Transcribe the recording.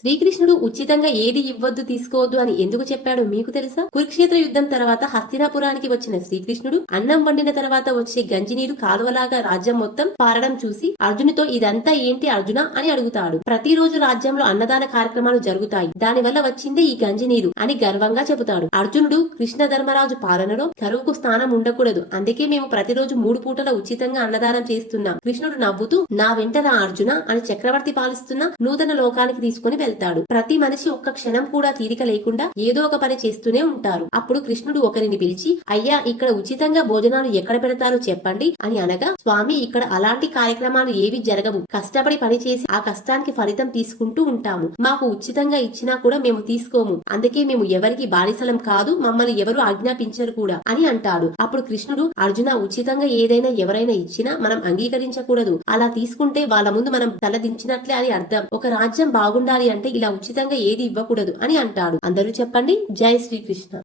శ్రీకృష్ణుడు ఉచితంగా ఏది ఇవ్వద్దు తీసుకోవద్దు అని ఎందుకు చెప్పాడో మీకు తెలుసా? కురుక్షేత్ర యుద్ధం తర్వాత హస్తినాపురానికి వచ్చిన శ్రీకృష్ణుడు అన్నం వండిన తర్వాత వచ్చే గంజినీరు కాలువలాగా రాజ్యం మొత్తం పారడం చూసి అర్జునుతో ఇదంతా ఏంటి అర్జున అని అడుగుతాడు. ప్రతిరోజు రాజ్యంలో అన్నదాన కార్యక్రమాలు జరుగుతాయి, దాని వల్ల వచ్చిందే ఈ గంజినీరు అని గర్వంగా చెబుతాడు. అర్జునుడు కృష్ణ ధర్మరాజు పాలనలో కరువుకు స్థానం ఉండకూడదు, అందుకే మేము ప్రతిరోజు 3 పూటల ఉచితంగా అన్నదానం చేస్తున్నాం. కృష్ణుడు నవ్వుతూ నా వెంట రా అర్జున అని చక్రవర్తి పాలిస్తున్న నూతన లోకానికి తీసుకుని వెళ్తాడు. ప్రతి మనిషి ఒక్క క్షణం కూడా తీరిక లేకుండా ఏదో ఒక పని చేస్తూనే ఉంటారు. అప్పుడు కృష్ణుడు ఒకరిని పిలిచి, అయ్యా ఇక్కడ ఉచితంగా భోజనాలు ఎక్కడ పెడతారో చెప్పండి అని అనగా, స్వామి ఇక్కడ అలాంటి కార్యక్రమాలు ఏవి జరగవు, కష్టపడి పని చేసి ఆ కష్టానికి ఫలితం తీసుకుంటూ ఉంటాము, మాకు ఉచితంగా ఇచ్చినా కూడా మేము తీసుకోము, అందుకే మేము ఎవరికి బానిసలం కాదు, మమ్మల్ని ఎవరు ఆజ్ఞాపించరు కూడా అని అంటాడు. అప్పుడు కృష్ణుడు, అర్జున ఉచితంగా ఏదైనా ఎవరైనా ఇచ్చినా మనం అంగీకరించకూడదు, అలా తీసుకుంటే వాళ్ళ ముందు మనం తలదించినట్లే అని అర్థం. ఒక రాజ్యం బాగుండాలి అంటే ఇలా ఉచితంగా ఏది ఇవ్వకూడదు అని అంటాడు. అందరూ చెప్పండి, జై శ్రీకృష్ణ.